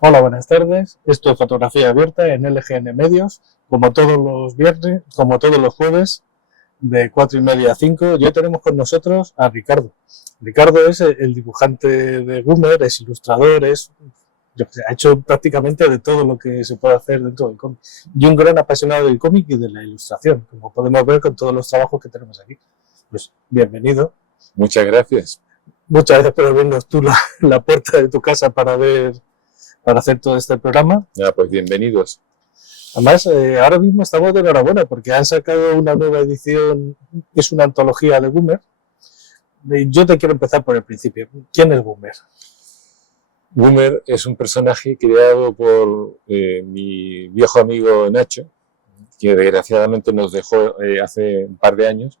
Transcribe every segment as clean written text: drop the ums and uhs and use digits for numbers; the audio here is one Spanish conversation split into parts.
Hola, buenas tardes. Esto es Fotografía Abierta en LGN Medios, como todos los viernes, como todos los jueves, de 4:30 a 5. Ya tenemos con nosotros a Ricardo. Ricardo es el dibujante de Boomer, es ilustrador, ha hecho prácticamente de todo lo que se puede hacer dentro del cómic. Y un gran apasionado del cómic y de la ilustración, como podemos ver con todos los trabajos que tenemos aquí. Pues bienvenido. Muchas gracias. Muchas gracias por abrirnos tú la puerta de tu casa para hacer todo este programa. Pues bienvenidos. Además, ahora mismo estamos de enhorabuena porque han sacado una nueva edición, que es una antología de Boomer. Yo te quiero empezar por el principio. ¿Quién es Boomer? Boomer es un personaje creado por mi viejo amigo Nacho, que desgraciadamente nos dejó hace un par de años.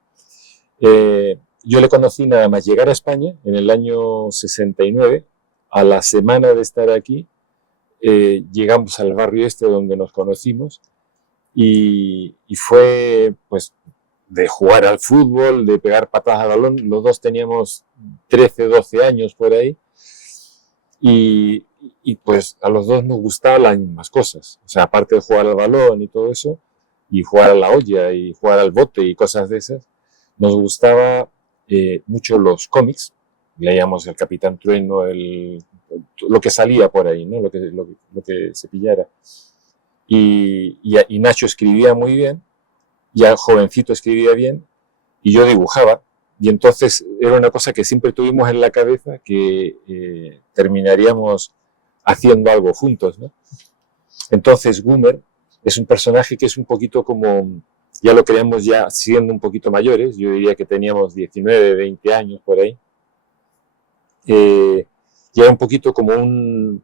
Yo le conocí nada más llegar a España en el año 69. A la semana de estar aquí, llegamos al barrio este donde nos conocimos y fue pues de jugar al fútbol, de pegar patadas al balón. Los dos teníamos 13, 12 años por ahí y pues a los dos nos gustaban las mismas cosas. O sea, aparte de jugar al balón y todo eso, y jugar a la olla y jugar al bote y cosas de esas, nos gustaba mucho los cómics. Leíamos el Capitán Trueno, lo que salía por ahí, ¿no? Lo que se pillara. Y Nacho escribía muy bien, ya jovencito escribía bien, y yo dibujaba. Y entonces era una cosa que siempre tuvimos en la cabeza, que terminaríamos haciendo algo juntos, ¿no? Entonces Boomer es un personaje que es un poquito como, ya lo creamos ya siendo un poquito mayores, yo diría que teníamos 19, 20 años por ahí. Y era un poquito como un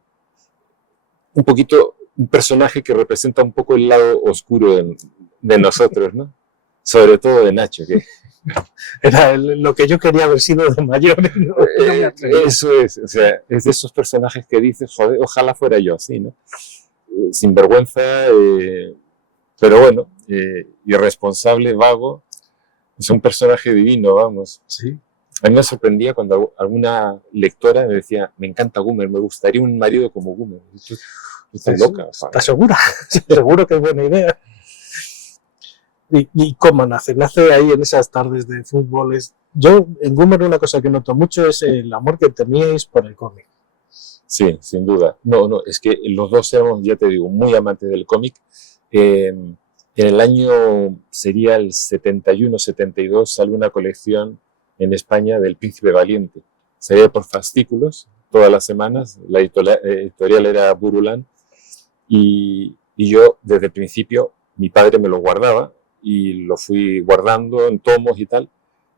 personaje que representa un poco el lado oscuro de nosotros, ¿no? Sobre todo de Nacho, que era lo que yo quería haber sido de mayor. ¿No? Eso es, o sea, es de esos personajes que dices, joder, ojalá fuera yo así, ¿no? Sin vergüenza, pero bueno, irresponsable, vago, es un personaje divino, vamos. Sí. A mí me sorprendía cuando alguna lectora me decía, me encanta Boomer, me gustaría un marido como Boomer. ¿Estás loca? ¿Estás segura? Seguro que es buena idea. ¿Y cómo nace? Nace ahí en esas tardes de fútbol. Yo en Boomer una cosa que noto mucho es el amor que teníais por el cómic. Sí, sin duda. No, es que los dos éramos, ya te digo, muy amantes del cómic. En el año, sería el 71, 72, sale una colección en España del Príncipe Valiente. Salía por fascículos todas las semanas. La editorial era Burulán. Y yo, desde el principio, mi padre me lo guardaba y lo fui guardando en tomos y tal.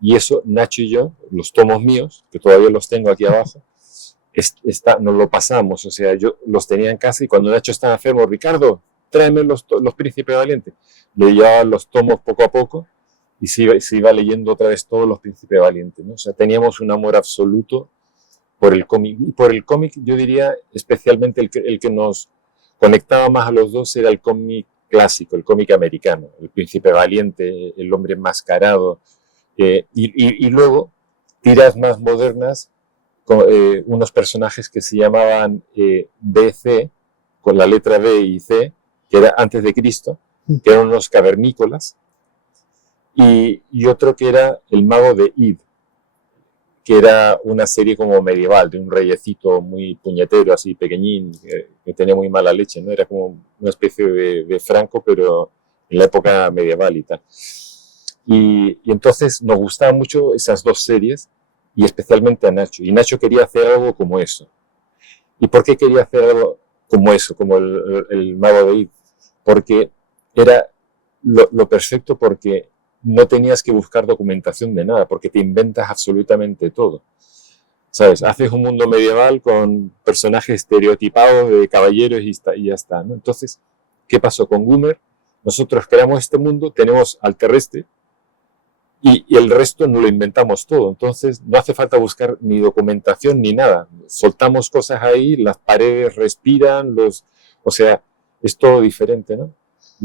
Y eso, Nacho y yo, los tomos míos, que todavía los tengo aquí abajo, nos lo pasamos. O sea, yo los tenía en casa y cuando Nacho estaba enfermo, Ricardo, tráeme los Príncipes Valientes. Le llevaba los tomos poco a poco y se iba leyendo otra vez todos los Príncipes Valientes, ¿no? O sea, teníamos un amor absoluto por el cómic. Y por el cómic, yo diría, especialmente el que nos conectaba más a los dos era el cómic clásico, el cómic americano, el Príncipe Valiente, el hombre enmascarado, y luego tiras más modernas, con unos personajes que se llamaban BC, con la letra B y C, que era antes de Cristo, que eran unos cavernícolas, y otro que era el mago de Id, que era una serie como medieval, de un reyecito muy puñetero, así pequeñín, que tenía muy mala leche, ¿no? Era como una especie de Franco, pero en la época medieval y tal. Y entonces nos gustaban mucho esas dos series, y especialmente a Nacho. Y Nacho quería hacer algo como eso. ¿Y por qué quería hacer algo como eso, como el mago de Id? Porque era lo perfecto, porque no tenías que buscar documentación de nada, porque te inventas absolutamente todo. ¿Sabes? Haces un mundo medieval con personajes estereotipados de caballeros y ya está, ¿no? Entonces, ¿qué pasó con Boomer? Nosotros creamos este mundo, tenemos al terrestre y el resto no lo inventamos todo. Entonces, no hace falta buscar ni documentación ni nada. Soltamos cosas ahí, las paredes respiran, o sea, es todo diferente, ¿no?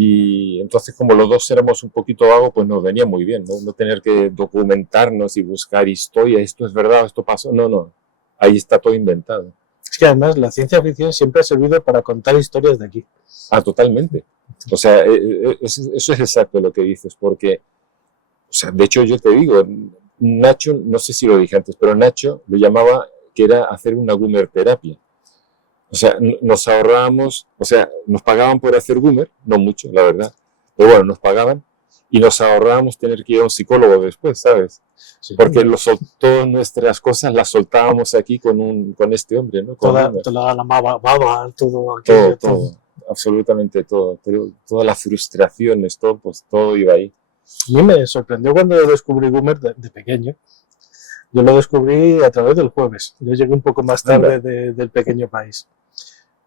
Y entonces, como los dos éramos un poquito vagos, pues nos venía muy bien, ¿no? No tener que documentarnos y buscar historia, esto es verdad, esto pasó. No, ahí está todo inventado. Es que además la ciencia ficción siempre ha servido para contar historias de aquí. Ah, totalmente. O sea, eso es exacto lo que dices, porque, o sea, de hecho yo te digo, Nacho, no sé si lo dije antes, pero Nacho lo llamaba que era hacer una Goomer terapia. O sea, nos ahorrábamos, o sea, nos pagaban por hacer Goomer, no mucho, la verdad, pero bueno, nos pagaban y nos ahorrábamos tener que ir a un psicólogo después, ¿sabes? Sí. Porque todas nuestras cosas las soltábamos aquí con este hombre, ¿no? Con toda la baba, todo aquello. Todo, absolutamente todo. Todas las frustraciones, todo, pues todo iba ahí. A mí me sorprendió cuando descubrí Goomer de pequeño. Yo lo descubrí a través del Jueves. Yo llegué un poco más tarde del pequeño país.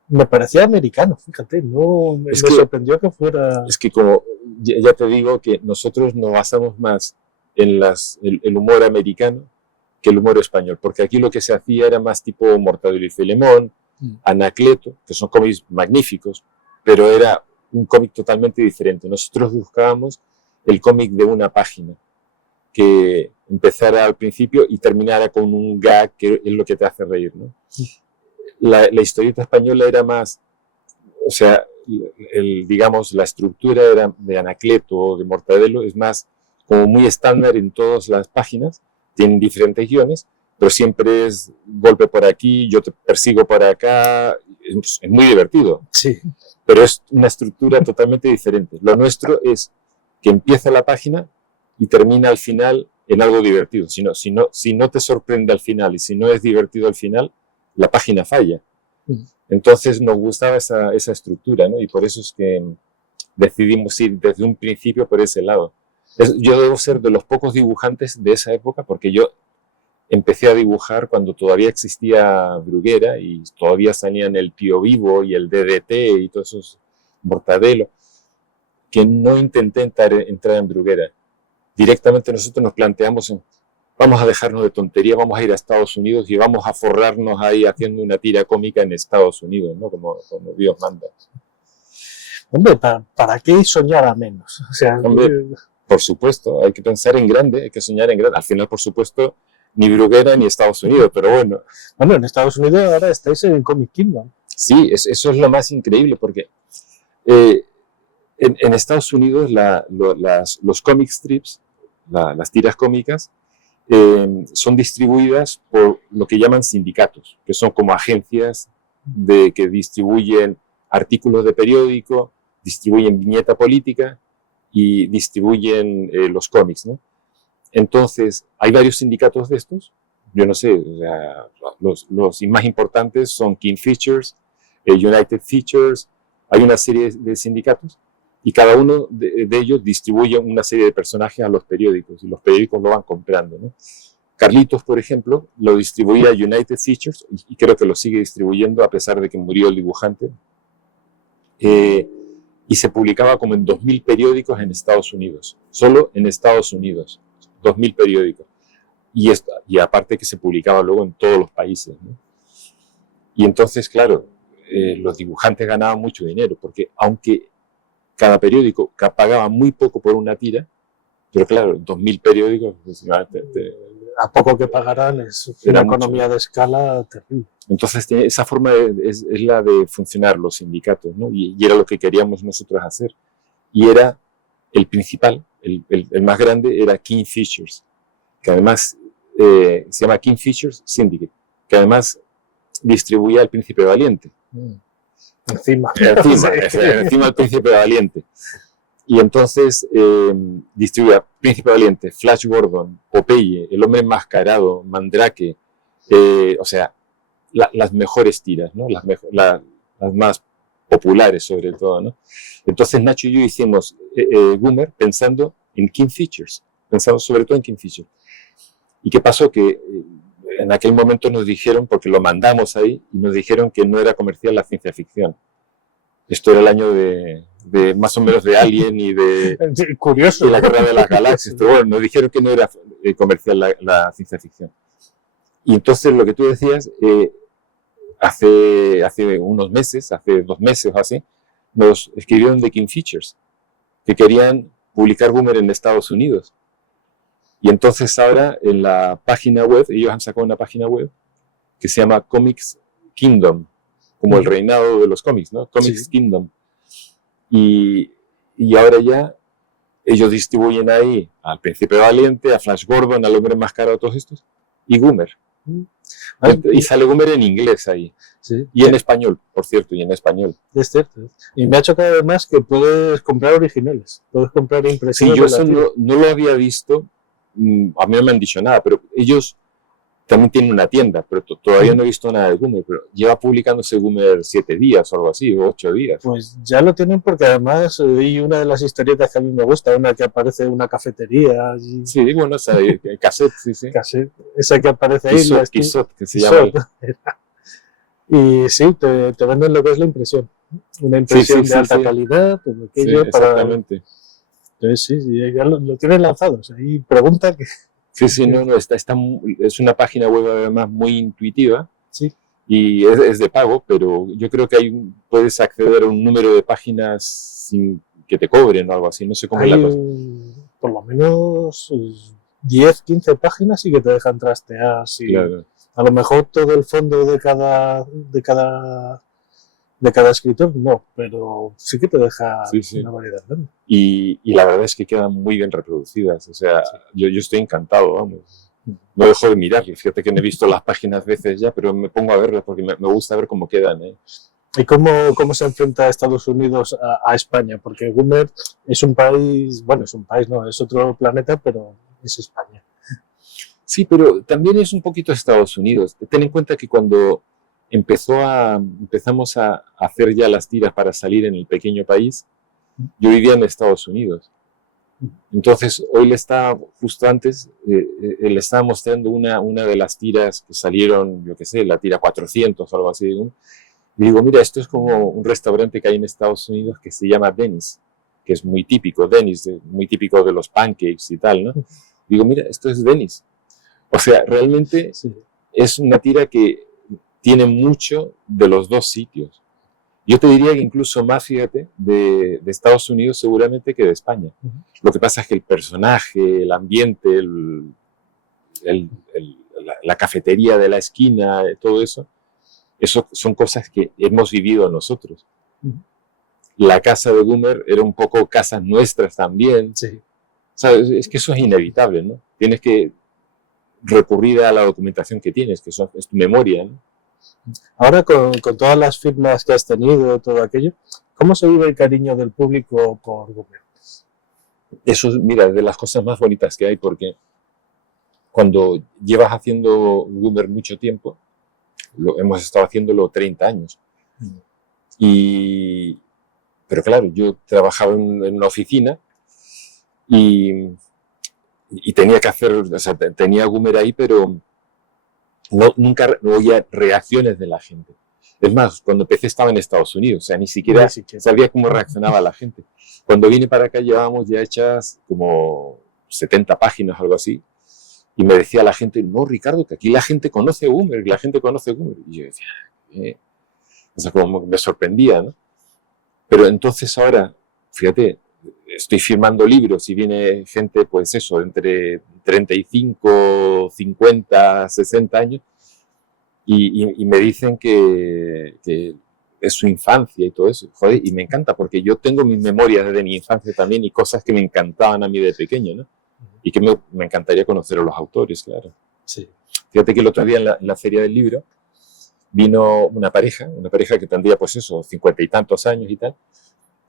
Me parecía americano, fíjate, no me sorprendió que fuera... Es que como ya te digo que nosotros nos basamos más en el humor americano que el humor español, porque aquí lo que se hacía era más tipo Mortadelo y Filemón, Anacleto, que son cómics magníficos, pero era un cómic totalmente diferente. Nosotros buscábamos el cómic de una página, que empezara al principio y terminara con un gag que es lo que te hace reír, ¿no? La historieta española era más, o sea, digamos, la estructura era de Anacleto o de Mortadelo, es más como muy estándar en todas las páginas, tienen diferentes guiones, pero siempre es golpe por aquí, yo te persigo por acá, es muy divertido. Sí. Pero es una estructura totalmente diferente. Lo nuestro es que empieza la página y termina al final en algo divertido. Si no te sorprende al final y si no es divertido al final, la página falla. Entonces nos gustaba esa estructura, ¿no? Y por eso es que decidimos ir desde un principio por ese lado. Yo debo ser de los pocos dibujantes de esa época porque yo empecé a dibujar cuando todavía existía Bruguera y todavía salían el Tío Vivo y el DDT y todos esos Mortadelo, que no intenté entrar en Bruguera. Directamente nosotros nos planteamos vamos a dejarnos de tontería, vamos a ir a Estados Unidos y vamos a forrarnos ahí haciendo una tira cómica en Estados Unidos, ¿no? Como Dios manda. Hombre, ¿para qué soñar a menos? O sea, hombre, por supuesto, hay que pensar en grande, hay que soñar en grande. Al final, por supuesto, ni Bruguera ni Estados Unidos, pero bueno. Bueno, en Estados Unidos ahora estáis en Comic Kingdom. Sí, eso es lo más increíble porque en Estados Unidos los comic strips, las tiras cómicas, son distribuidas por lo que llaman sindicatos, que son como agencias que distribuyen artículos de periódico, distribuyen viñeta política y distribuyen los cómics, ¿no? Entonces, hay varios sindicatos de estos. Yo no sé, o sea, los más importantes son King Features, United Features, hay una serie de sindicatos y cada uno de ellos distribuye una serie de personajes a los periódicos y los periódicos lo van comprando, ¿no? Carlitos, por ejemplo, lo distribuía United Features y creo que lo sigue distribuyendo a pesar de que murió el dibujante. Y se publicaba como en 2.000 periódicos en Estados Unidos, solo en Estados Unidos, 2.000 periódicos. Y aparte que se publicaba luego en todos los países, ¿no? Y entonces, claro, los dibujantes ganaban mucho dinero, porque aunque cada periódico pagaba muy poco por una tira, pero claro, 2.000 periódicos, pues, a poco que pagarán es una economía de escala terrible. Entonces, esa forma es la de funcionar los sindicatos, ¿no? Y era lo que queríamos nosotros hacer. Y era el principal, el más grande, era King Features, que además se llama King Features Syndicate, que además distribuía El Príncipe Valiente. Encima El Príncipe Valiente. Y entonces distribuía Príncipe Valiente, Flash Gordon, Popeye, El Hombre Enmascarado, Mandrake, o sea, las mejores tiras, ¿no? Las más populares sobre todo, ¿no? Entonces Nacho y yo hicimos Goomer pensando en King Features, pensando sobre todo en King Features. ¿Y qué pasó? Que en aquel momento nos dijeron, porque lo mandamos ahí, y nos dijeron que no era comercial la ciencia ficción. Esto era el año de más o menos de Alien y de curioso, y la Guerra de las Galaxias, pero bueno, nos dijeron que no era comercial la ciencia ficción. Y entonces lo que tú decías, hace unos meses, hace 2 meses o así, nos escribieron de King Features, que querían publicar Boomer en Estados Unidos. Y entonces ahora en la página web, ellos han sacado una página web que se llama Comics Kingdom, como el reinado de los cómics, ¿no? Comics Sí. Kingdom. Y ahora ya ellos distribuyen ahí al Príncipe Valiente, a Flash Gordon, al Hombre Enmascarado, a todos estos, y Goomer. Y sale Goomer en inglés ahí. Sí. Y en español, por cierto, y en español. Es cierto. Y me ha chocado además que puedes comprar originales, puedes comprar Sí, impresiones yo de la eso tira. no lo había visto, a mí no me han dicho nada, pero ellos también tienen una tienda, pero todavía no he visto nada de Goomer, pero lleva publicándose Goomer 7 días o algo así, o 8 días. Pues ya lo tienen porque además vi una de las historietas que a mí me gusta, una que aparece en una cafetería. Y Sí, bueno, o sea, el cassette, sí, sí. esa que aparece ahí. Quixote, que se llama. Y sí, te venden lo que es la impresión. Una impresión de alta calidad, todo aquello exactamente. Entonces sí, ya lo tienen lanzado. O sea, ahí pregunta que... Sí, no, es una página web además muy intuitiva. Sí. Y es de pago, pero yo creo que puedes acceder a un número de páginas sin que te cobren o algo así, no sé cómo es la cosa. Por lo menos 10, 15 páginas sí que te dejan trastear. Sí. Claro. A lo mejor todo el fondo de cada escritor no, pero sí que te deja una variedad grande. Y la verdad es que quedan muy bien reproducidas, o sea, yo estoy encantado, vamos. No dejo de mirarlas, fíjate que no he visto las páginas veces ya, pero me pongo a verlas porque me gusta ver cómo quedan. ¿Y cómo se enfrenta Estados Unidos a España? Porque Goomer es un país, bueno, es un país, no, es otro planeta, pero es España. Sí, pero también es un poquito Estados Unidos. Ten en cuenta que cuando empezamos a hacer ya las tiras para salir en el pequeño país, yo vivía en Estados Unidos. Entonces, hoy justo antes, le estaba mostrando una de las tiras que salieron, yo qué sé, la tira 400 o algo así. Y digo, mira, esto es como un restaurante que hay en Estados Unidos que se llama Denny's, que es muy típico, muy típico de los pancakes y tal, ¿no? Digo, mira, esto es Denny's. O sea, realmente es una tira que tiene mucho de los dos sitios. Yo te diría que incluso más, fíjate, de Estados Unidos seguramente que de España. Lo que pasa es que el personaje, el ambiente, la cafetería de la esquina, todo eso son cosas que hemos vivido nosotros. La casa de Goomer era un poco casas nuestras también. Sí. O sea, es que eso es inevitable, ¿no? Tienes que recurrir a la documentación que tienes, que es tu memoria, ¿no? Ahora, con todas las firmas que has tenido, todo aquello, ¿cómo se vive el cariño del público por Goomer? Eso, mira, es de las cosas más bonitas que hay, porque cuando llevas haciendo Goomer mucho tiempo, hemos estado haciéndolo 30 años. Pero claro, yo trabajaba en una oficina y tenía que hacer, o sea, tenía Goomer ahí, pero nunca oía reacciones de la gente. Es más, cuando empecé estaba en Estados Unidos, o sea, ni siquiera sabía cómo reaccionaba la gente. Cuando vine para acá llevábamos ya hechas como 70 páginas o algo así, y me decía la gente, no, Ricardo, que aquí la gente conoce Goomer, la gente conoce Goomer. Y yo decía, o sea, como me sorprendía, ¿no? Pero entonces ahora, fíjate, estoy firmando libros y viene gente, pues eso, entre 35, 50, 60 años, y me dicen que es su infancia y todo eso. Joder, y me encanta, porque yo tengo mis memorias de mi infancia también y cosas que me encantaban a mí de pequeño, ¿no? Y que me encantaría conocer a los autores, claro. Sí. Fíjate que el otro día en la Feria del Libro vino una pareja que tendría, pues eso, 50 y tantos años y tal,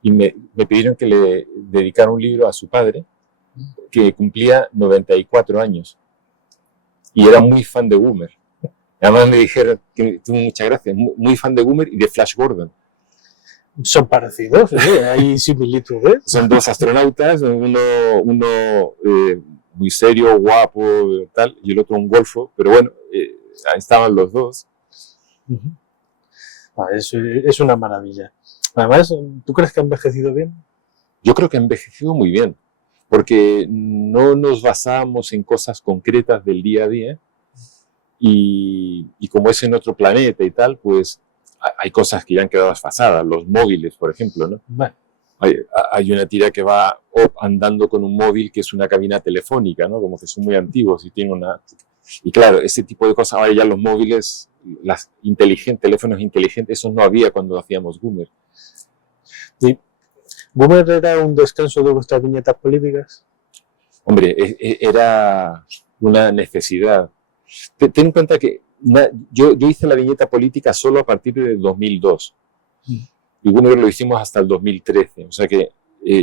y me pidieron que le dedicara un libro a su padre, que cumplía 94 años, y era muy fan de Goomer. Además me dijeron, que tuvo muchas gracias, muy fan de Goomer y de Flash Gordon. Son parecidos, hay similitudes. Son dos astronautas, uno muy serio, guapo, tal, y el otro un golfo, pero bueno, ahí estaban los dos. Es una maravilla. Además, ¿tú crees que ha envejecido bien? Yo creo que ha envejecido muy bien, porque no nos basamos en cosas concretas del día a día, y como es en otro planeta y tal, pues hay cosas que ya han quedado desfasadas, los móviles, por ejemplo, ¿no? Bueno. Hay una tira que va andando con un móvil que es una cabina telefónica, ¿no? Como que son muy antiguos y tiene una... Y claro, ese tipo de cosas, ahora ya los móviles teléfonos inteligentes, eso no había cuando hacíamos Goomer. ¿Y Goomer era un descanso de vuestras viñetas políticas? Hombre, era una necesidad. Ten en cuenta que yo hice la viñeta política solo a partir del 2002. Y Goomer lo hicimos hasta el 2013. O sea que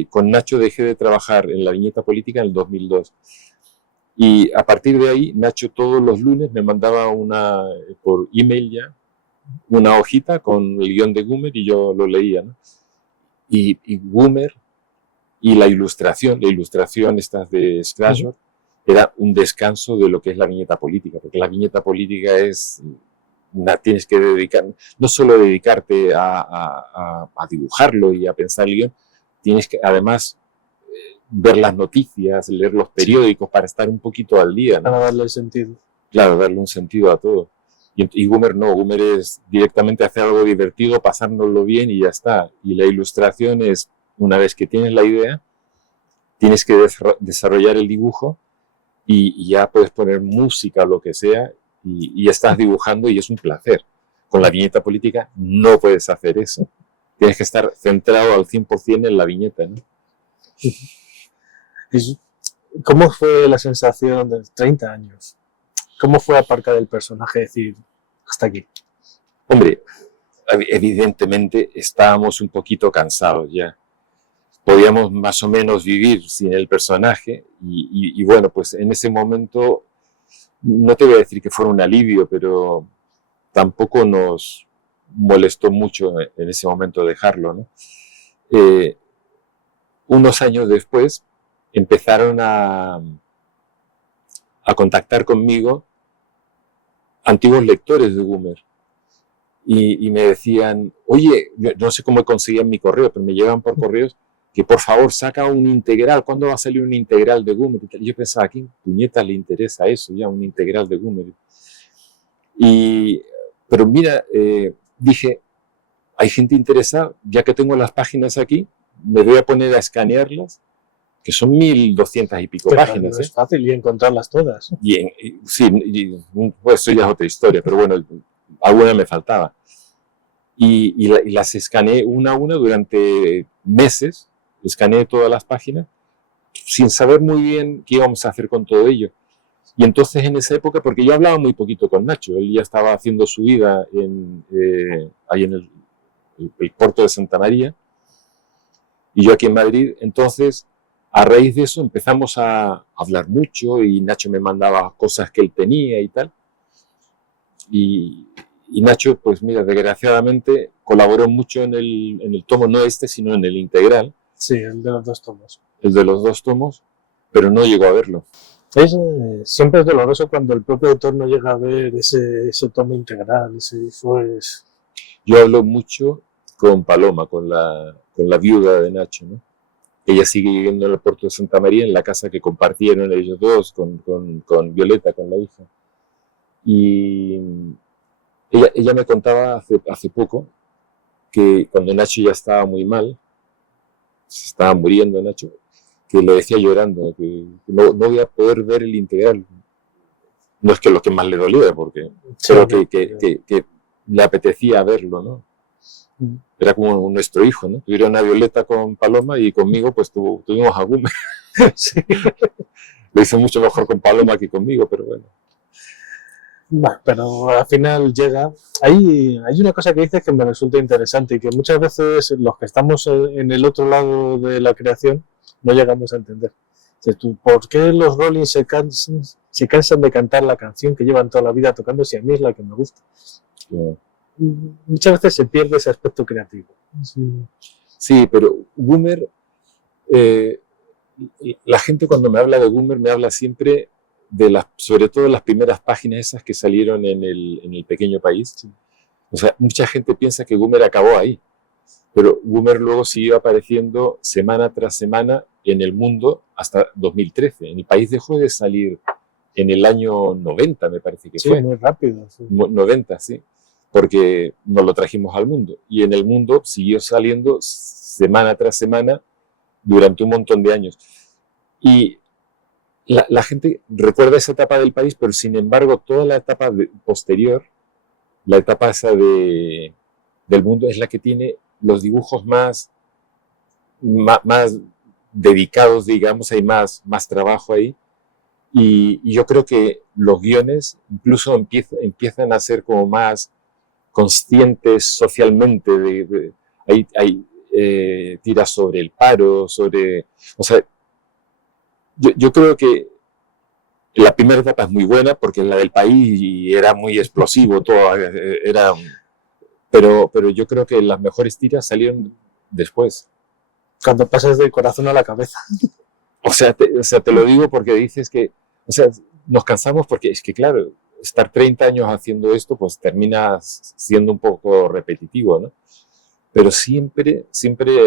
con Nacho dejé de trabajar en la viñeta política en el 2002. Y a partir de ahí, Nacho todos los lunes me mandaba por email ya, una hojita con el guión de Goomer y yo lo leía, ¿no? Y Goomer y la ilustración estas de Scratchboard, era un descanso de lo que es la viñeta política, porque la viñeta política tienes que dedicar, no solo dedicarte a dibujarlo y a pensar el guión, tienes que además ver las noticias, leer los periódicos para estar un poquito al día, ¿no? Para darle sentido. Claro, darle un sentido a todo. Y Goomer no, Goomer es directamente hacer algo divertido, pasárnoslo bien y ya está. Y la ilustración es, una vez que tienes la idea, tienes que desarrollar el dibujo y ya puedes poner música o lo que sea y estás dibujando y es un placer. Con la viñeta política no puedes hacer eso. Tienes que estar centrado al 100% en la viñeta, ¿no? ¿Cómo fue la sensación de 30 años? ¿Cómo fue aparcar el personaje, decir, hasta aquí? Hombre, evidentemente estábamos un poquito cansados ya. Podíamos más o menos vivir sin el personaje y bueno, pues en ese momento, no te voy a decir que fuera un alivio, pero tampoco nos molestó mucho en ese momento dejarlo, ¿no? Unos años después empezaron a contactar conmigo antiguos lectores de Goomer y me decían, oye, yo no sé cómo conseguían mi correo, pero me llegaban por correos que por favor saca un integral, ¿cuándo va a salir un integral de Goomer? Y yo pensaba, ¿a quién puñeta le interesa eso ya, un integral de Goomer? Pero mira, dije, hay gente interesada, ya que tengo las páginas aquí, me voy a poner a escanearlas, que son 1200 y pico Pero páginas. no es fácil y encontrarlas todas. Sí, pues eso ya es otra historia, pero bueno, alguna me faltaba. Y las escaneé una a una durante meses, escaneé todas las páginas, sin saber muy bien qué íbamos a hacer con todo ello. Y entonces en esa época, porque yo hablaba muy poquito con Nacho, él ya estaba haciendo su vida ahí en el puerto de Santa María, y yo aquí en Madrid. Entonces, a raíz de eso empezamos a hablar mucho y Nacho me mandaba cosas que él tenía y tal. Y Nacho, pues mira, desgraciadamente colaboró mucho en el tomo, no este, sino en el integral. Sí, el de los 2 tomos. El de los 2 tomos, pero no llegó a verlo. Siempre es doloroso cuando el propio autor no llega a ver ese tomo integral. Yo hablo mucho con Paloma, con la viuda de Nacho, ¿no? Ella sigue viviendo en el puerto de Santa María, en la casa que compartieron ellos dos con Violeta, con la hija. Y ella me contaba hace poco que cuando Nacho ya estaba muy mal, se estaba muriendo Nacho, que lo decía llorando, que no voy a poder ver el integral. No es que lo que más le dolía, porque pero que le apetecía verlo, ¿no? Era como nuestro hijo, ¿no? Tuvieron a Violeta con Paloma y conmigo pues tuvimos a Goomer. Sí. Lo hizo mucho mejor con Paloma que conmigo, pero bueno. Bueno, pero al final llega. Hay una cosa que dices que me resulta interesante y que muchas veces los que estamos en el otro lado de la creación no llegamos a entender. ¿Por qué los Rolling se cansan de cantar la canción que llevan toda la vida tocando si a mí es la que me gusta? Yeah. Muchas veces se pierde ese aspecto creativo. Sí, pero Goomer, la gente cuando me habla de Goomer me habla siempre sobre todo de las primeras páginas esas que salieron en el Pequeño País. Sí. O sea, mucha gente piensa que Goomer acabó ahí, pero Goomer luego siguió apareciendo semana tras semana en el mundo hasta 2013. En el país dejó de salir en el año 90, me parece que fue. Sí, muy rápido. Sí. 90, sí, porque nos lo trajimos al mundo. Y en el mundo siguió saliendo semana tras semana durante un montón de años. Y la gente recuerda esa etapa del país, pero sin embargo toda la etapa posterior la etapa esa del mundo es la que tiene los dibujos más dedicados, digamos, hay más trabajo ahí. Y yo creo que los guiones incluso empiezan a ser como más conscientes socialmente. Hay tiras sobre el paro, o sea, yo creo que la primera etapa es muy buena porque la del país era muy explosivo, todo pero yo creo que las mejores tiras salieron después. Cuando pasas del corazón a la cabeza. O sea, te lo digo porque dices que, o sea, nos cansamos porque es que, claro, estar 30 años haciendo esto, pues termina siendo un poco repetitivo, ¿no? Pero siempre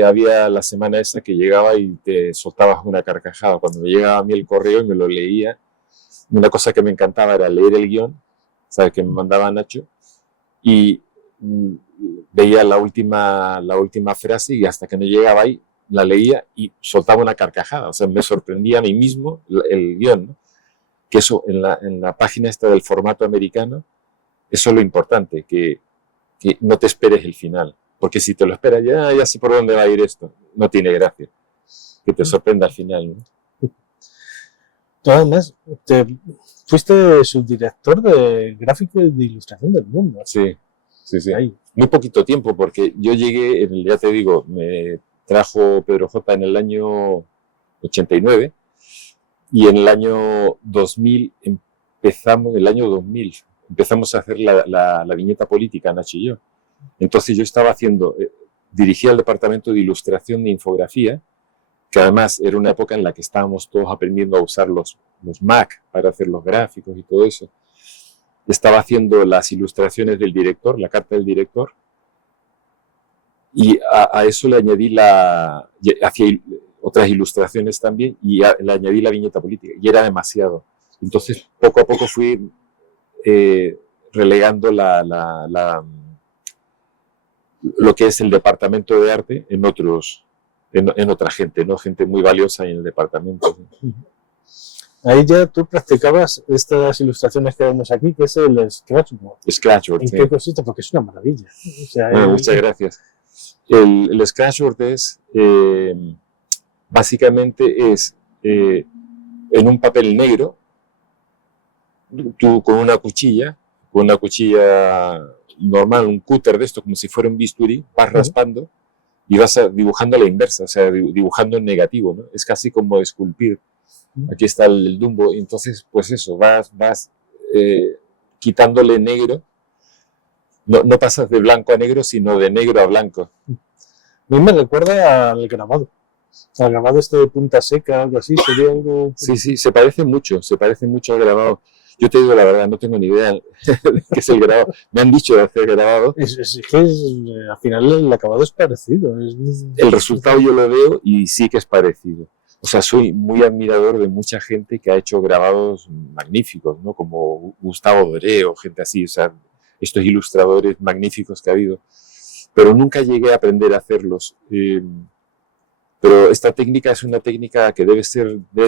había la semana esa que llegaba y te soltabas una carcajada. Cuando me llegaba a mí el correo y me lo leía, una cosa que me encantaba era leer el guión, ¿sabes? Que me mandaba Nacho, y veía la última frase y hasta que no llegaba ahí, la leía y soltaba una carcajada. O sea, me sorprendía a mí mismo el guión, ¿no? Que eso, en la página esta del formato americano, eso es lo importante, que no te esperes el final. Porque si te lo esperas, ya sé por dónde va a ir esto. No tiene gracia. Que te sorprenda al final, ¿no? Además, fuiste subdirector de gráfico y de ilustración del mundo. Sí. Ahí. Muy poquito tiempo, porque yo llegué, ya te digo, me trajo Pedro J. en el año 89 y en el año 2000 empezamos a hacer la viñeta política, Nacho y yo. Entonces yo estaba dirigía el departamento de ilustración de infografía, que además era una época en la que estábamos todos aprendiendo a usar los Mac para hacer los gráficos y todo eso. Estaba haciendo las ilustraciones del director, la carta del director, y a eso le añadí hacía otras ilustraciones también, y le añadí la viñeta política, y era demasiado. Entonces, poco a poco fui relegando lo que es el departamento de arte en otra gente, ¿no? Gente muy valiosa en el departamento. Ahí ya tú practicabas estas ilustraciones que vemos aquí, que es el Scratchboard. Scratchboard, ¿En qué consiste? Porque es una maravilla. O sea, bueno, muchas gracias. El Scratchboard es, básicamente es, en un papel negro, tú con una cuchilla normal, un cúter de esto, como si fuera un bisturí, vas raspando y vas dibujando a la inversa, o sea, dibujando en negativo, ¿no? Es casi como esculpir. Aquí está el Dumbo, y entonces, pues eso, vas quitándole negro. No pasas de blanco a negro, sino de negro a blanco. A mí me recuerda al grabado. Al grabado este de punta seca, algo así, sería algo... Sí, se parece mucho al grabado. Yo te digo la verdad, no tengo ni idea de qué es el grabado. Me han dicho de hacer grabado. Es que al final el acabado es parecido. El resultado yo lo veo y sí que es parecido. O sea, soy muy admirador de mucha gente que ha hecho grabados magníficos, ¿no? Como Gustavo Doré o gente así, o sea, estos ilustradores magníficos que ha habido. Pero nunca llegué a aprender a hacerlos. Pero esta técnica es una técnica que debe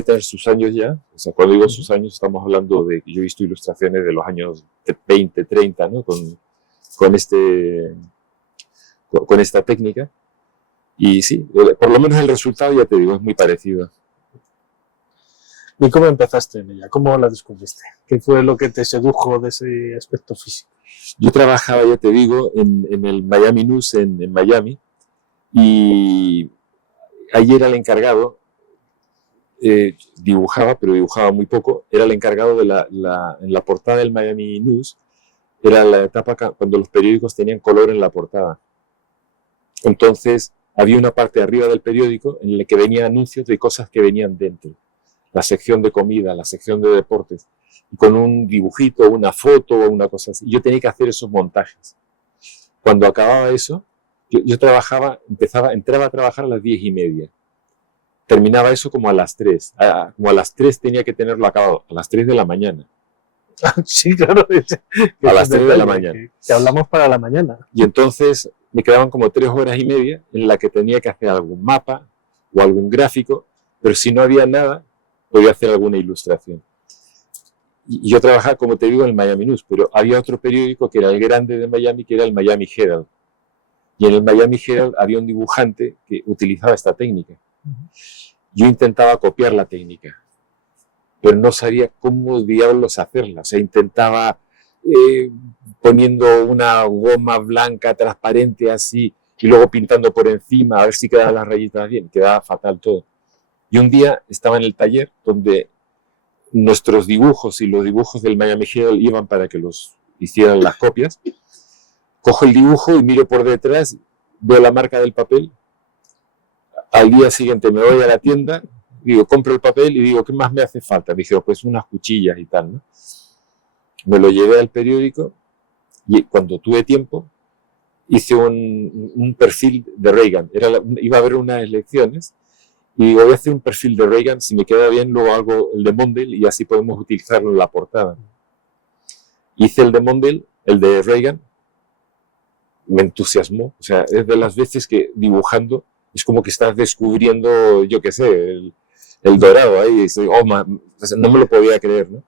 tener sus años ya. O sea, cuando digo sus años, estamos hablando de que yo he visto ilustraciones de los años 20, 30, ¿no? Con esta técnica. Y sí, por lo menos el resultado, ya te digo, es muy parecido. ¿Y cómo empezaste en ella? ¿Cómo la descubriste? ¿Qué fue lo que te sedujo de ese aspecto físico? Yo trabajaba, ya te digo, en el Miami News en Miami, y ahí era el encargado, dibujaba, pero dibujaba muy poco, era el encargado en la portada del Miami News, era la etapa cuando los periódicos tenían color en la portada. Entonces, había una parte arriba del periódico en la que venían anuncios de cosas que venían dentro. La sección de comida, la sección de deportes, y con un dibujito, una foto o una cosa así. Yo tenía que hacer esos montajes. Cuando acababa eso, yo entraba a trabajar a las 10:30. Terminaba eso como a las 3. Como a las 3 tenía que tenerlo acabado, a las 3 de la mañana. Sí, claro. A las 3 de la mañana. Que hablamos para la mañana. Y entonces me quedaban como 3 horas y media en la que tenía que hacer algún mapa o algún gráfico, pero si no había nada, podía hacer alguna ilustración. Y yo trabajaba, como te digo, en el Miami News, pero había otro periódico que era el grande de Miami, que era el Miami Herald. Y en el Miami Herald había un dibujante que utilizaba esta técnica. Yo intentaba copiar la técnica, pero no sabía cómo diablos hacerla. O sea, intentaba poniendo una goma blanca transparente así y luego pintando por encima a ver si quedaban las rayitas bien. Quedaba fatal todo. Y un día estaba en el taller donde nuestros dibujos y los dibujos del Miami Herald iban para que los hicieran las copias. Cojo el dibujo y miro por detrás, veo la marca del papel. Al día siguiente me voy a la tienda, digo, compro el papel y digo, ¿qué más me hace falta? Me dijeron, pues unas cuchillas y tal, ¿no? Me lo llevé al periódico y cuando tuve tiempo hice un perfil de Reagan. Iba a haber unas elecciones y digo, voy a hacer un perfil de Reagan, si me queda bien luego hago el de Mondale y así podemos utilizarlo en la portada. Hice el de Mondale, el de Reagan, me entusiasmó. O sea, es de las veces que dibujando es como que estás descubriendo, yo qué sé, el dorado ahí. No me lo podía creer, ¿no?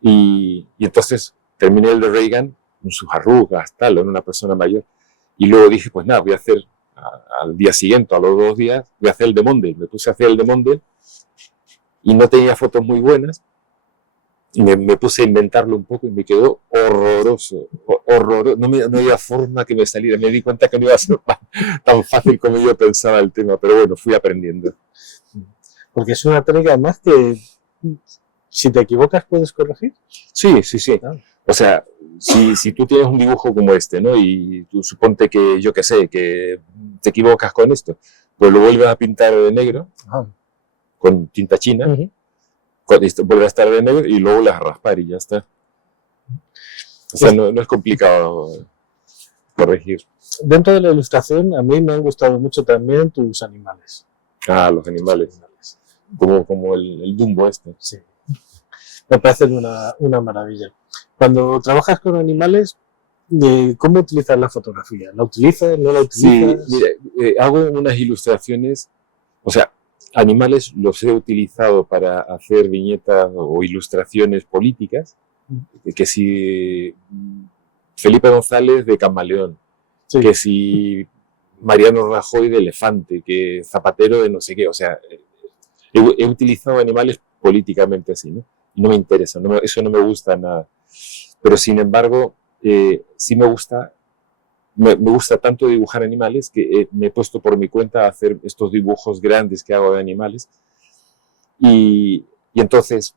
Y entonces terminé el de Reagan con sus arrugas, tal, era una persona mayor. Y luego dije, pues nada, voy a hacer al día siguiente, a los 2 días, voy a hacer el de Mondale. Me puse a hacer el de Mondale y no tenía fotos muy buenas. Y me puse a inventarlo un poco y me quedó horroroso, horroroso. No había forma que me saliera. Me di cuenta que no iba a ser tan fácil como yo pensaba el tema, pero bueno, fui aprendiendo. Porque es una técnica además que si te equivocas puedes corregir. Sí. O sea, si tú tienes un dibujo como este, ¿no? Y tú suponte que, yo qué sé, que te equivocas con esto, pues lo vuelves a pintar de negro, con tinta china, vuelve a estar de negro y luego las raspar y ya está. O sea, no es complicado corregir. Dentro de la ilustración, a mí me han gustado mucho también tus animales. Ah, los animales. Como el Dumbo este. Sí. Me parecen una maravilla. Cuando trabajas con animales, ¿cómo utilizas la fotografía? ¿La utilizas? ¿No la utilizas? Sí, mira, hago unas ilustraciones, o sea, animales los he utilizado para hacer viñetas o ilustraciones políticas, que si Felipe González de Camaleón, sí, que si Mariano Rajoy de elefante, que Zapatero de no sé qué, o sea, he utilizado animales políticamente así, ¿no? Y no me interesa, eso no me gusta nada. Pero sin embargo, sí me gusta tanto dibujar animales que me he puesto por mi cuenta a hacer estos dibujos grandes que hago de animales. Y entonces,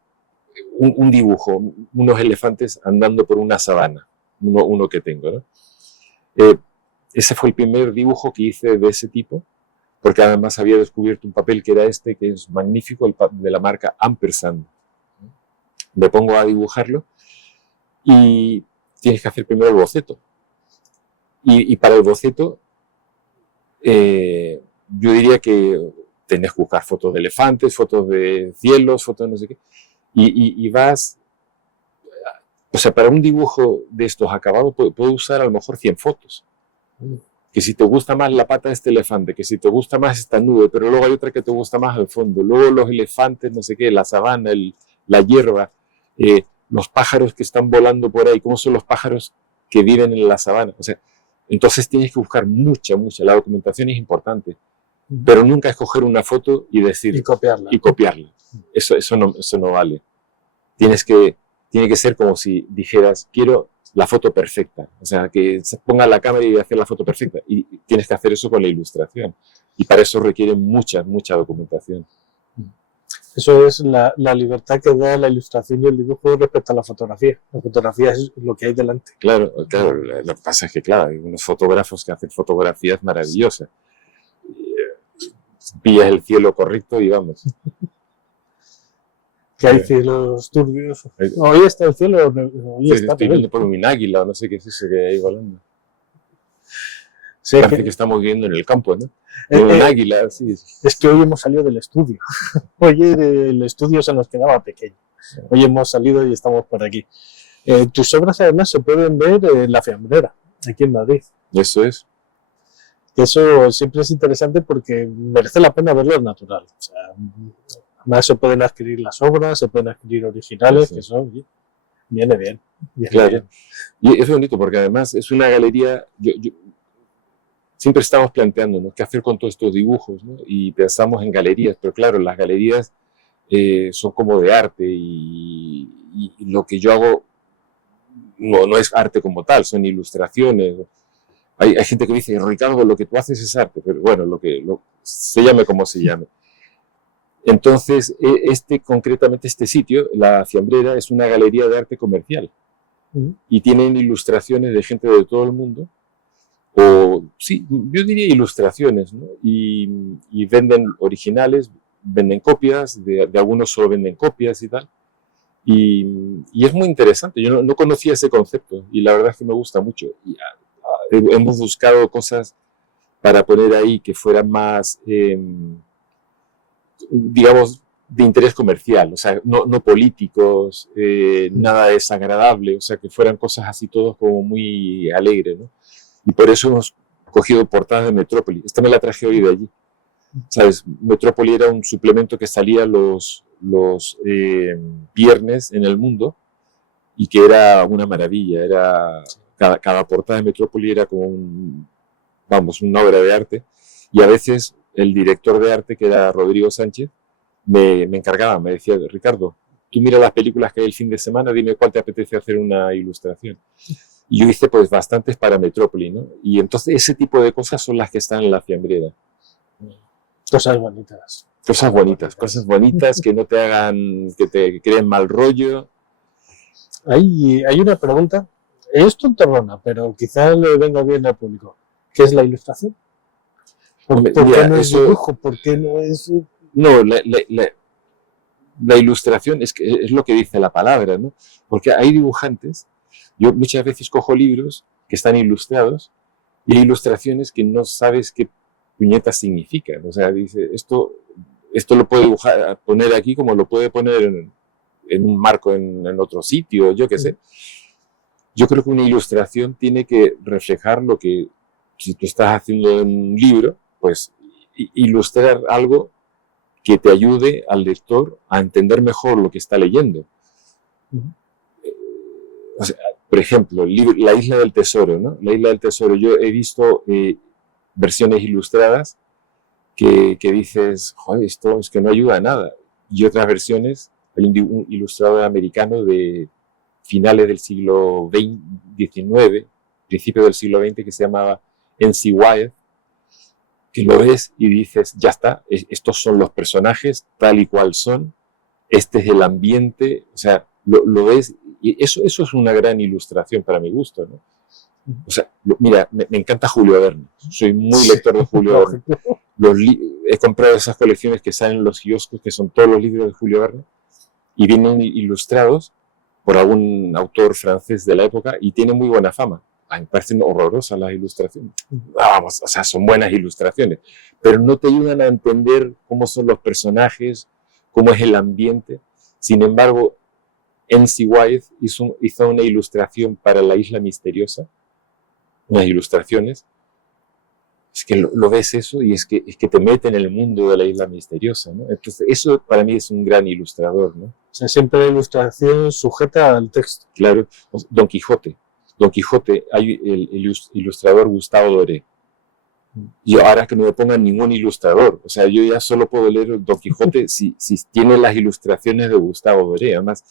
un dibujo, unos elefantes andando por una sabana, uno que tengo, ¿no? Ese fue el primer dibujo que hice de ese tipo, porque además había descubierto un papel que era este, que es magnífico, el de la marca Ampersand. Me pongo a dibujarlo y tienes que hacer primero el boceto. Y para el boceto, yo diría que tenés que buscar fotos de elefantes, fotos de cielos, fotos de no sé qué, y vas, o sea, para un dibujo de estos acabados puedo usar a lo mejor 100 fotos. Que si te gusta más la pata de este elefante, que si te gusta más esta nube, pero luego hay otra que te gusta más al fondo, luego los elefantes, no sé qué, la sabana, la hierba, los pájaros que están volando por ahí, cómo son los pájaros que viven en la sabana. O sea, entonces tienes que buscar mucha, la documentación es importante, pero nunca escoger una foto y decir... Y copiarla. Eso no vale. Tiene que ser como si dijeras, quiero la foto perfecta. O sea, que se ponga la cámara y hacer la foto perfecta. Y tienes que hacer eso con la ilustración. Y para eso requiere mucha documentación. Eso es la libertad que da la ilustración y el dibujo respecto a la fotografía. La fotografía es lo que hay delante. Claro. Lo que pasa es que, claro, hay unos fotógrafos que hacen fotografías maravillosas. Pillas el cielo correcto y vamos. Que hay cielos turbios. Hoy está el cielo, hoy está. Estoy viendo por un águila o no sé qué es eso que hay volando. Sí, parece que estamos viviendo en el campo, ¿no? Un águila, sí. Es que hoy hemos salido del estudio. Hoy el estudio se nos quedaba pequeño. Hoy hemos salido y estamos por aquí. Tus obras además se pueden ver en La Fiambrera, aquí en Madrid. Eso es. Eso siempre es interesante porque merece la pena verlo natural. O sea, Además se pueden adquirir las obras, se pueden adquirir originales, Sí. que son, viene bien. Claro. Bien. Y es bonito porque además es una galería, siempre estamos planteándonos qué hacer con todos estos dibujos, ¿no? Y pensamos en galerías, pero claro, las galerías son como de arte y lo que yo hago no es arte como tal, son ilustraciones. Hay gente que dice, Ricardo, lo que tú haces es arte, pero bueno, se llame como se llame. Entonces, concretamente este sitio, La Fiambrera, es una galería de arte comercial y tienen ilustraciones de gente de todo el mundo, o sí, yo diría ilustraciones, ¿no? Y venden originales, venden copias, de algunos solo venden copias y tal. Y es muy interesante, yo no conocía ese concepto y la verdad es que me gusta mucho. Y hemos buscado cosas para poner ahí que fueran más, digamos, de interés comercial, o sea, no políticos, nada desagradable, o sea, que fueran cosas así todos como muy alegres, ¿no? Y por eso hemos cogido portadas de Metrópoli. Esta me la traje hoy de allí. ¿Sabes? Metrópoli era un suplemento que salía los viernes en El Mundo y que era una maravilla. Cada portada de Metrópoli era como una obra de arte. Y a veces el director de arte, que era Rodrigo Sánchez, me encargaba, me decía, Ricardo, tú mira las películas que hay el fin de semana, dime cuál te apetece hacer una ilustración. Y yo hice pues bastantes para Metrópoli, ¿no? Y entonces ese tipo de cosas son las que están en La Fiambrera. Cosas bonitas. Cosas bonitas que no te hagan, que te creen mal rollo. Hay una pregunta, es tontorrona, pero quizás le venga bien al público. ¿Qué es la ilustración? ¿Por qué no es dibujo? ¿Por qué no es...? No, la ilustración es lo que dice la palabra, ¿no? Porque hay dibujantes, yo muchas veces cojo libros que están ilustrados y hay ilustraciones que no sabes qué puñetas significan. O sea, dice, esto lo puede dibujar, poner aquí como lo puede poner en un marco en otro sitio, yo qué sé. Yo creo que una ilustración tiene que reflejar lo que, si tú estás haciendo en un libro, pues ilustrar algo que te ayude al lector a entender mejor lo que está leyendo. O sea, por ejemplo, La Isla del Tesoro, ¿no? La Isla del Tesoro, yo he visto versiones ilustradas que dices, joder, esto es que no ayuda a nada. Y otras versiones, hay un ilustrador americano de finales del siglo XIX, principios del siglo XX, que se llamaba N.C. Wyeth, que lo ves y dices, ya está, estos son los personajes tal y cual son, este es el ambiente, o sea, lo ves, y eso es una gran ilustración para mi gusto, ¿no? O sea, mira, me encanta Julio Verne, soy muy lector de Julio Verne. He comprado esas colecciones que salen en los kioscos, que son todos los libros de Julio Verne, y vienen ilustrados por algún autor francés de la época y tienen muy buena fama. Me parecen horrorosas las ilustraciones. Vamos, o sea, son buenas ilustraciones, pero no te ayudan a entender cómo son los personajes, cómo es el ambiente. Sin embargo, N.C. Wyeth hizo una ilustración para La Isla Misteriosa, unas ilustraciones. Es que lo ves eso y es que te mete en el mundo de La Isla Misteriosa, ¿no? Entonces, eso para mí es un gran ilustrador, ¿no? O sea, siempre la ilustración sujeta al texto. Claro, Don Quijote. Don Quijote, hay el ilustrador Gustavo Doré. Yo ahora que no me pongan ningún ilustrador, o sea, yo ya solo puedo leer Don Quijote si tiene las ilustraciones de Gustavo Doré. Además,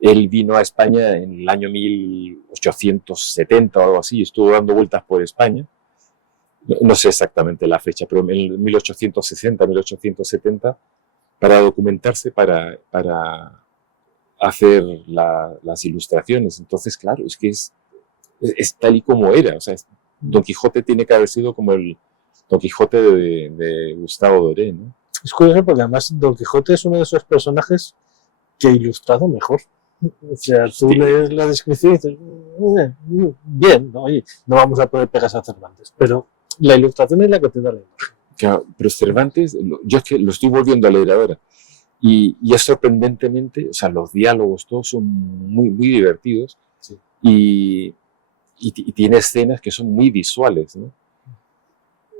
él vino a España en el año 1870 o algo así, estuvo dando vueltas por España. No sé exactamente la fecha, pero en 1860, 1870, para documentarse, para hacer las ilustraciones. Entonces, claro, es que es tal y como era. O sea, Don Quijote tiene que haber sido como el Don Quijote de Gustavo Doré, ¿no? Es curioso porque además Don Quijote es uno de esos personajes que ha ilustrado mejor. O sea, tú lees la descripción y dices, bien, ¿no? Oye, no vamos a poner pegas a Cervantes, pero la ilustración es la que te da la imagen. Claro, pero Cervantes, yo es que lo estoy volviendo a leer ahora. Y es sorprendentemente, o sea, los diálogos todos son muy, muy divertidos. Sí. Y tiene escenas que son muy visuales, ¿no?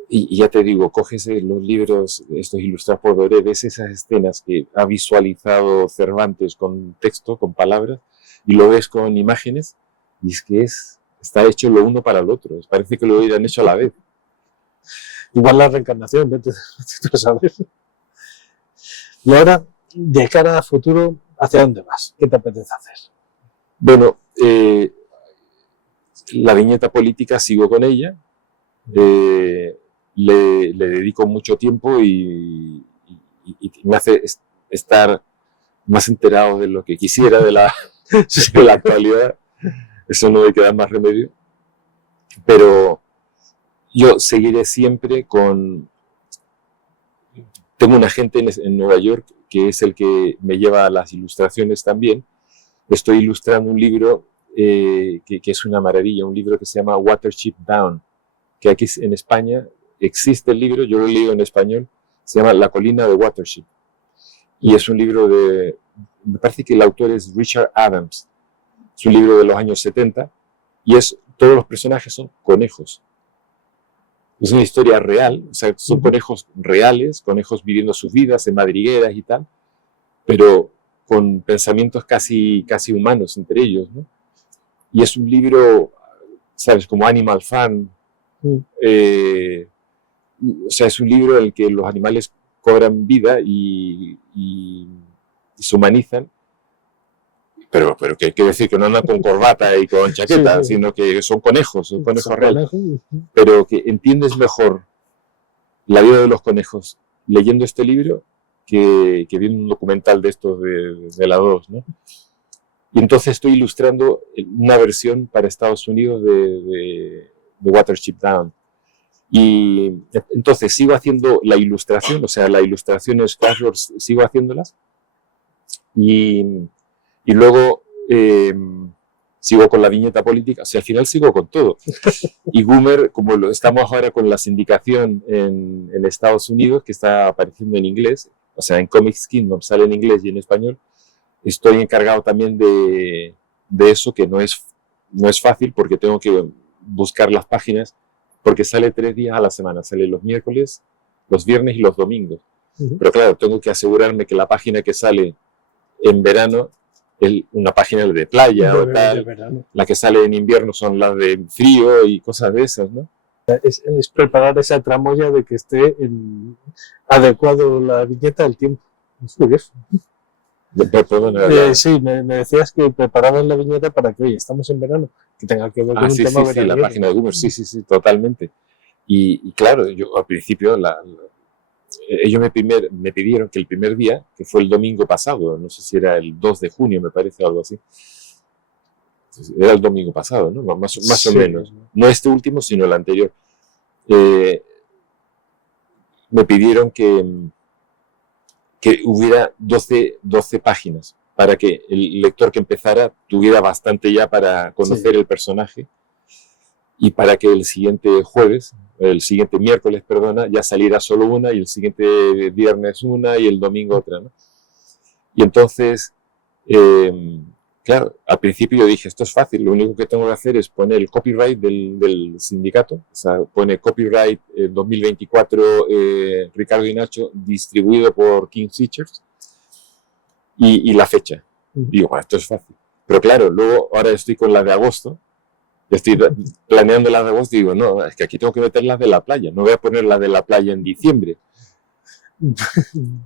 Y ya te digo, coges los libros, estos ilustrados por Doré, ves esas escenas que ha visualizado Cervantes con texto, con palabras, y lo ves con imágenes, y es que está hecho lo uno para el otro. Parece que lo hubieran hecho a la vez. Igual la reencarnación, vete tú a saber. Y ahora, de cara a futuro, ¿hacia dónde vas? ¿Qué te apetece hacer? Bueno, la viñeta política sigo con ella. Le dedico mucho tiempo y me hace estar más enterado de lo que quisiera de la actualidad. Eso no me queda más remedio. Pero yo seguiré siempre con... Tengo un agente en Nueva York que es el que me lleva a las ilustraciones también. Estoy ilustrando un libro que es una maravilla, un libro que se llama Watership Down, que aquí en España existe el libro, yo lo he leído en español, se llama La colina de Watership. Y es un libro me parece que el autor es Richard Adams. Es un libro de los años 70 y todos los personajes son conejos. Es una historia real, o sea, son conejos reales, conejos viviendo sus vidas en madrigueras y tal, pero con pensamientos casi humanos entre ellos, ¿no? Y es un libro, ¿sabes? Como Animal Farm. O sea, es un libro en el que los animales cobran vida y se humanizan, pero que quiere decir que no andan con corbata y con chaqueta, sí. Sino que son conejos reales. Pero que entiendes mejor la vida de los conejos leyendo este libro que viendo un documental de estos de la 2, ¿no? Y entonces estoy ilustrando una versión para Estados Unidos de Watership Down. Y entonces sigo haciendo la ilustración, o sea, las ilustraciones Scratchworks sigo haciéndolas. Y luego sigo con la viñeta política, o sea, al final sigo con todo. Y Goomer, como estamos ahora con la sindicación en Estados Unidos, que está apareciendo en inglés, o sea, en Comics Kingdom sale en inglés y en español, estoy encargado también de eso, que no es fácil porque tengo que buscar las páginas, porque sale 3 días a la semana, sale los miércoles, los viernes y los domingos. Pero claro, tengo que que la página que sale en verano es una página de playa o tal, la que sale en invierno son las de frío y cosas de esas, ¿no? Es preparar esa tramoya de que esté adecuado la viñeta al tiempo. Es curioso. Sí, me decías que preparabas la viñeta para que, oye, estamos en verano, que tenga que ver con un tema veraniego. Sí, la página de Goomer, sí, totalmente. Y claro, yo al principio, ellos me pidieron que el primer día, que fue el domingo pasado, no sé si era el 2 de junio, me parece, o algo así. Era el domingo pasado, ¿no? Más o menos. No este último, sino el anterior. Me pidieron que hubiera 12 páginas para que el lector que empezara tuviera bastante ya para conocer el personaje y para que el siguiente miércoles, ya saliera solo una y el siguiente viernes una y el domingo otra, ¿no? Y entonces, claro, al principio yo dije, esto es fácil, lo único que tengo que hacer es poner el copyright del sindicato, o sea, pone copyright 2024 Ricardo y Nacho, distribuido por King Features, y la fecha. Y digo, bueno, esto es fácil. Pero claro, luego ahora estoy con la de agosto, estoy planeando las de agosto y digo, no, es que aquí tengo que meter las de la playa, no voy a poner las de la playa en diciembre.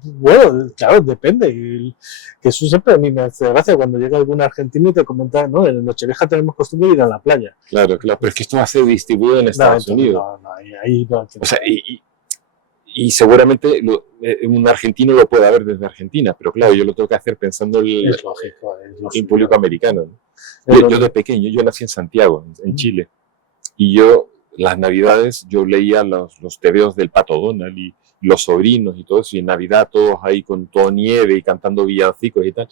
Bueno, claro, depende. Que eso siempre a mí me hace gracia cuando llega algún argentino y te comenta, no, en Nochevieja tenemos costumbre de ir a la playa. Claro, pero es que esto va a ser distribuido en Estados Unidos. Ahí no. O sea, y seguramente un argentino lo puede ver desde Argentina, pero claro, yo lo tengo que hacer pensando en el público americano, ¿no? Yo de pequeño, yo nací en Santiago, en Chile, y las Navidades, yo leía los tebeos del Pato Donald y los sobrinos y todo eso, y en Navidad todos ahí con toda nieve y cantando villancicos y tal.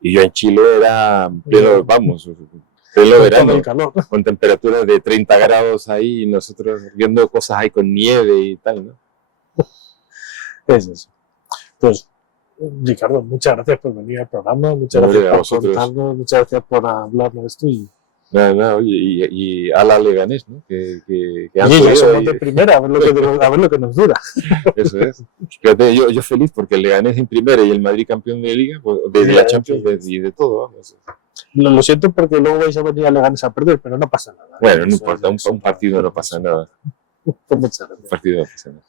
Y yo en Chile era pleno verano, con temperaturas de 30 grados ahí, y nosotros viendo cosas ahí con nieve y tal, ¿no? Es eso. Pues, Ricardo, muchas gracias por venir al programa, muchas gracias por contarnos, muchas gracias por hablarnos de esto y Nada, oye, y a la Leganés, ¿no? Que han Oye, ya subido somos y- de primera, a ver lo que nos dura. Eso es. Fíjate, yo feliz porque el Leganés en primera y el Madrid campeón de Liga, pues, de Sí, la Champions sí. y de todo, vamos. Lo siento porque luego vais a venir a Leganés a perder, pero no pasa nada. Bueno, no Eso importa, es un partido no pasa nada. Muchas gracias. Un partido no pasa nada.